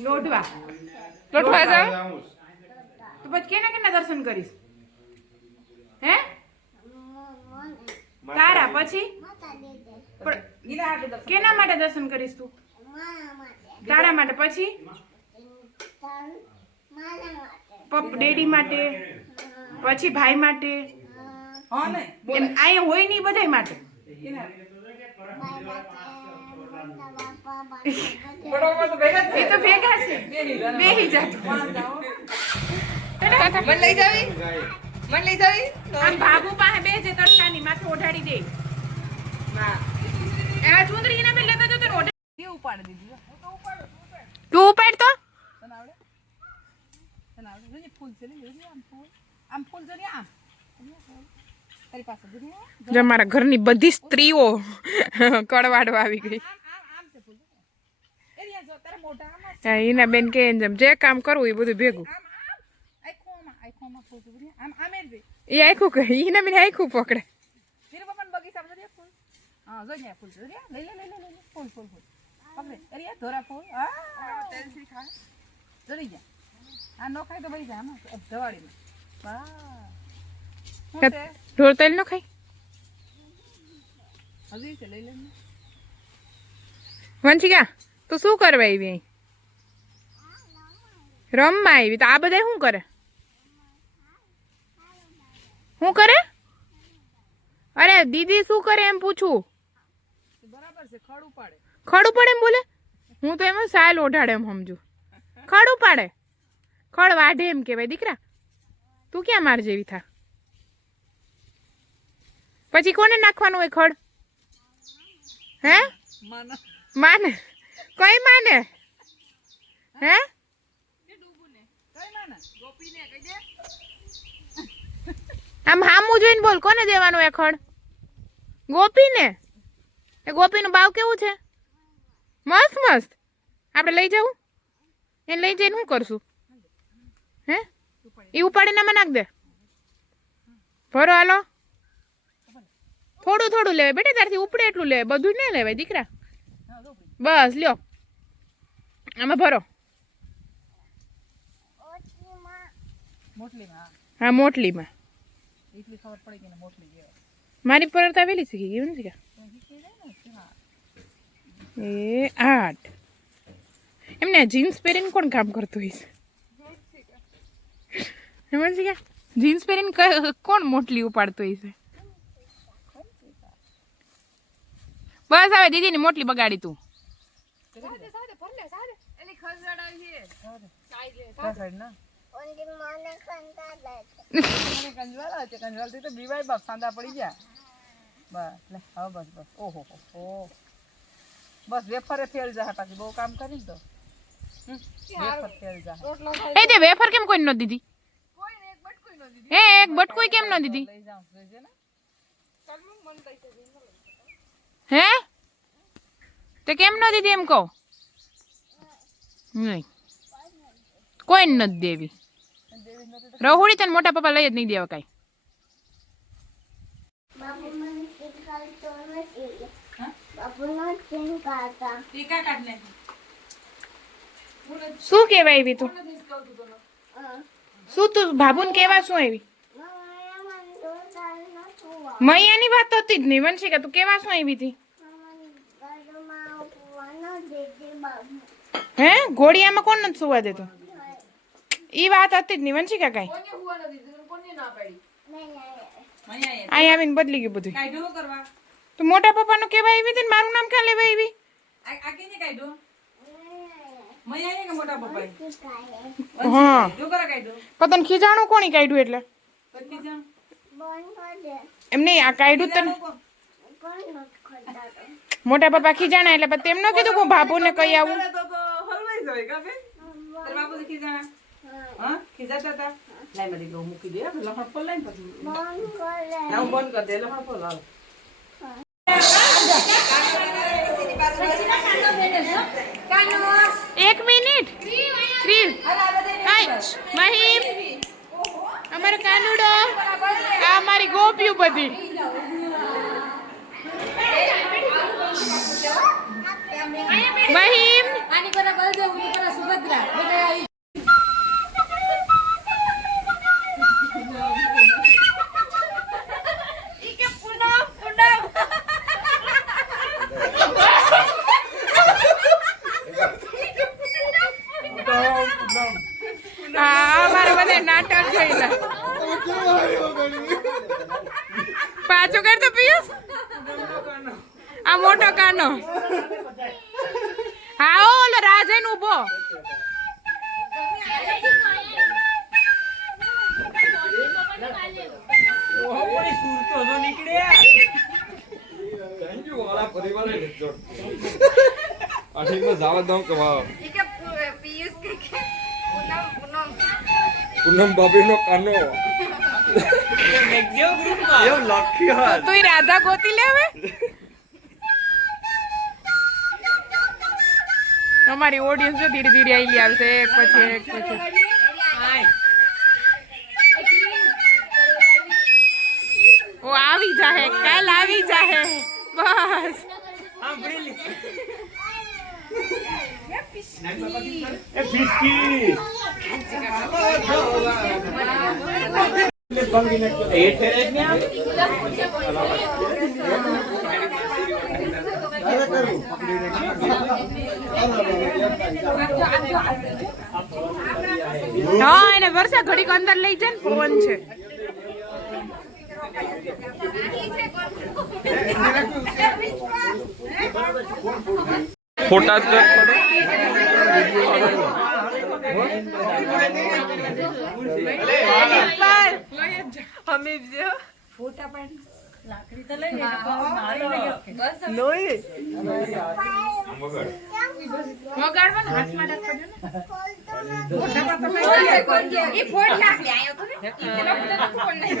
લોઢવા લોટવા જાઉં તો પછી કેના કેના દર્શન કરીશ હે તારા પછી કેના માટે દર્શન કરીશ તું તારા માટે પછી પપ ડેડી માટે પછી ભાઈ માટે એમ અહીંયા હોય નહીં બધાય માટે એ તો ભેગા છે. બેહી જાતો મને લઈ જાવી? મને લઈ જાવી? આમ બાબુ પાસે બે જે તડકાની માથે ઓઢાડી દે. એવા ચુંદડી ના પેલા તો તો ઓઢાડી તું ઉપાડ તો જો મારા ઘરની બધી સ્ત્રીઓ કડવાડવા આવી ગઈ. ઈના બેન કે જે કામ કરવું એ બધું ભેગું. એ આખું કહે એના બેન આખું પકડે. ઢોર તેલ નો ખાઈ વંશિકા તું શું કરવા આવી અહીં? રમવા આવી તો આ બધા શું કરે? શું કરે? અરે દીદી શું કરે એમ પૂછું? ખડું પડે એમ બોલે? હું તો એમાં સાયલ ઓઢાડે એમ સમજુ. ખડું પાડે ખડ વાઢે એમ કહેવાય. દીકરા તું ક્યાં માર જેવી થા? પછી કોને નાખવાનું હોય ખડ? હે? માને. કઈ માને? હે? આમ હામું જોઈને બોલ, કોને દેવાનું એ ખડ ગોપીને? એ ગોપીનું ભાવ કેવું છે? મસ્ત મસ્ત. આપણે લઈ જવું? એને લઈ જઈને શું કરશું? હે? એ ઉપાડીને મને નાખ દે. ભરો, હાલો. થોડું થોડું લેવાય. બેટા, તારથી ઉપડે એટલું લેવાય. બધું નહીં લેવાય, દીકરા. બસ, લ્યો. આમાં ભરો. હા મોટલીમાં. મારી પરત આવેલી શીખી ગઈ નથી એ આઠ. એમને જીન્સ પહેરીને કોણ કામ કરતું હોય છે? એમ જીન્સ પહેરીને કોણ મોટલી ઉપાડતું હોય છે? બસ હવે દીદીની મોટલી બગાડી તું. બસ વેફરે ફેલ જા પાછી બહુ કામ કરીને તો. હમ, વેફર ફેલ જા. એ તે વેફર કેમ કોઈ ન દીધી? એ એક બટકુઈ કેમ ન દીધી? લઈ જાઉં જોઈજે ને. હે? તે કેમ ન દીધી એમ કહો? નહીં. કોઈ નથી દેવી. રહોડી તને મોટા પપ્પા લઈ જ નહીં દેવા કાંઈ. શું કહેવાય એવી તું? શું તું ભાભુને કેવા શું આવી? મૈયાની વાત હતી જ નહીં, વંશિકા, તું કેવા શું આવી હતી? હે? ઘોડિયામાં કોણ નથી સુવા દેતું? ઈ વાત હતી જ નહીં વંશિકા કાંઈ અહીંયા આવીને બદલી ગયું બધું. તો મોટા પપ્પાનું કેવા આવી હતી મારું નામ ક્યાં લેવા આવી આ કેને કાઢ્યો પતન ખીજાણું કોણી કાઢ્યું એટલે? પછી એમ નહીં આ કાઢ્યું તને મોટા પપ્પા ખીજાણા એટલે પછી તેમ ન કીધું કે હું બાબુને કહી આવું. હા? ખીજાતા હતા લાઈ મારી ગૌ મૂકી દે લખણ પર લઈને પછી. હું બંધ કરી દે લખણ પર લાવ એક મિનિટ. મહીમ અમારો કાનુડો. આ અમારી ગોપીઓ બધી. મહિમ પાછું કર તો પિયુષ આ મોટો કાનો હા ઓ, ઓલો રાજન ઊભો જવા દઉં કે વાવ ઈ કે પુ- પિયુષ કે કે પૂનમ પૂનમ પૂનમ ભાભી નો કાનો એવું લખ્યું હાલ તું રાધા ગોતી લે હવે? અમારી ઓડિયન્સ જો ધીરે ધીરે આવી આવશે. એક પછી એક પછી. ઓ આવી જાહે. કાલ આવી જાહે. બસ. હા એને વર્ષા ઘડીક અંદર લઈ જાય ને પવન છે. ફોટા જ કર વગાડવાનું હાથમાં રાખજો ને ઈ ફોડ નાખ આયો તો ને એનો ફોટો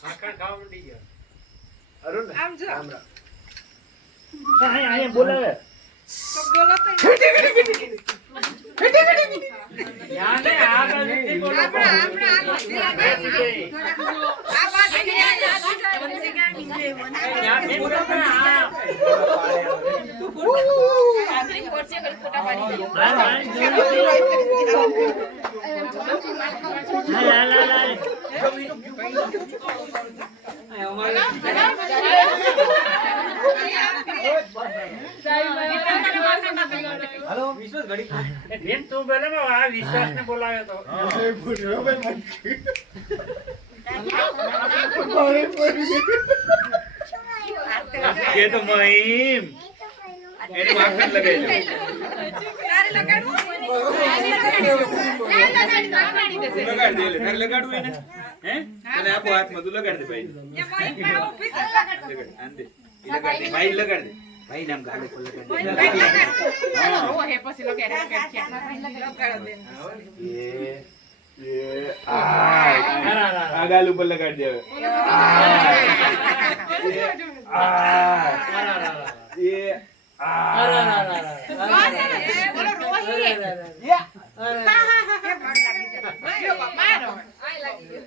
કે તું હા મેં જોયો છે જા. ફોટા કોક શ્યામ ઈ તો અહીંયા બેઠ છે. શ્યામ તો બધા નહીં બેઠ. તો ચાલ લઈ લે ઈ તો ધોઈ નાખશો એમ, ને નજીક લઈ લે. આમ જો આપણા આપણા આ બાજુ આ બાજુ વંશી ગાડી એ તો મહીમ. એને માખણ લગાઈ લગાડવું? લગાડ દે લગાડવું એને? હે? અને આપો હાથમાં તું લગાડ દે ભાઈ. ભાઈ લગાડ દે. ભાઈ નામ ગાલે પર લગાડ દે. પછી લગાડ દે. એ એ આ આ ગાલ ઉપર લગાડ દે હવે. આ. એ આ બોલો રોહી જો મારો આય લાગી ગયું.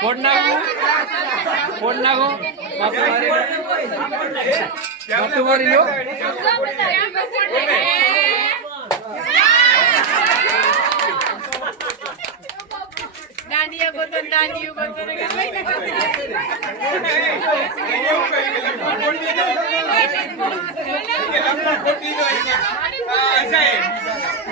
ફોડ શકે. ફોડી નાખ. આને થઈ તે ક્રીમ અહીંયા નો ફૂટે એલા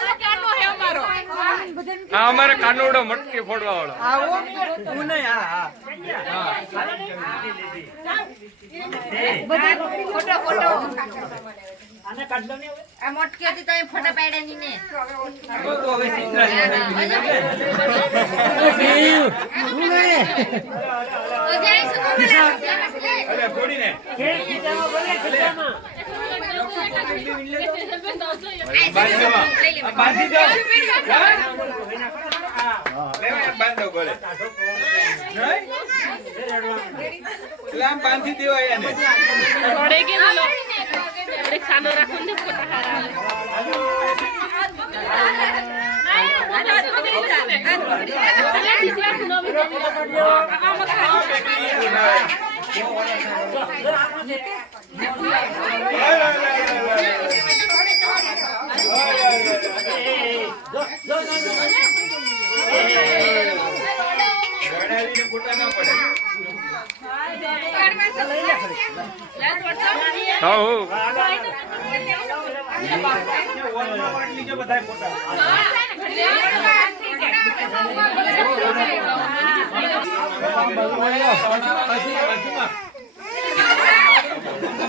અમારી આ અમારે કાનુડો મટકી ફોડવા વાળો હતી તો એ ફોટા પાડ્યા ની ને તો અરે બાંધી દેવાય રડાવીને ખોટા ના પડે હા એ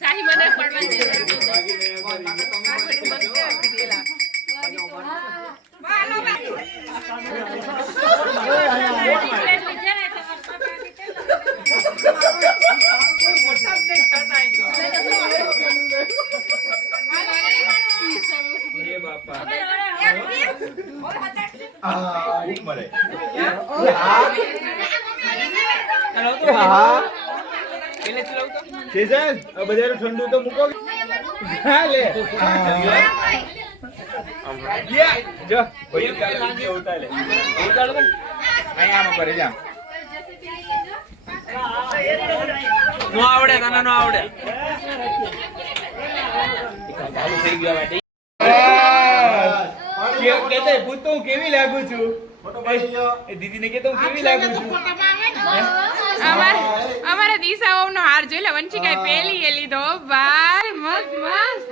સાહી મને પડવાની એ બાપા ભૂખ મરે કેસન આ બજાર ઠંડુ તો મૂકો. હા લે. જો ઉતારે ઉતારો અહીંયા આમાં કરે જા. નો આવડે તને નો આવડે. ચાલુ થઈ ગયો કેવી લાગુ છું? અમારા દિશા ઓમ નો હાર જોઈ લે વંશિકા પેલી એ લીધો. ભાઈ મસ્ત મસ્ત.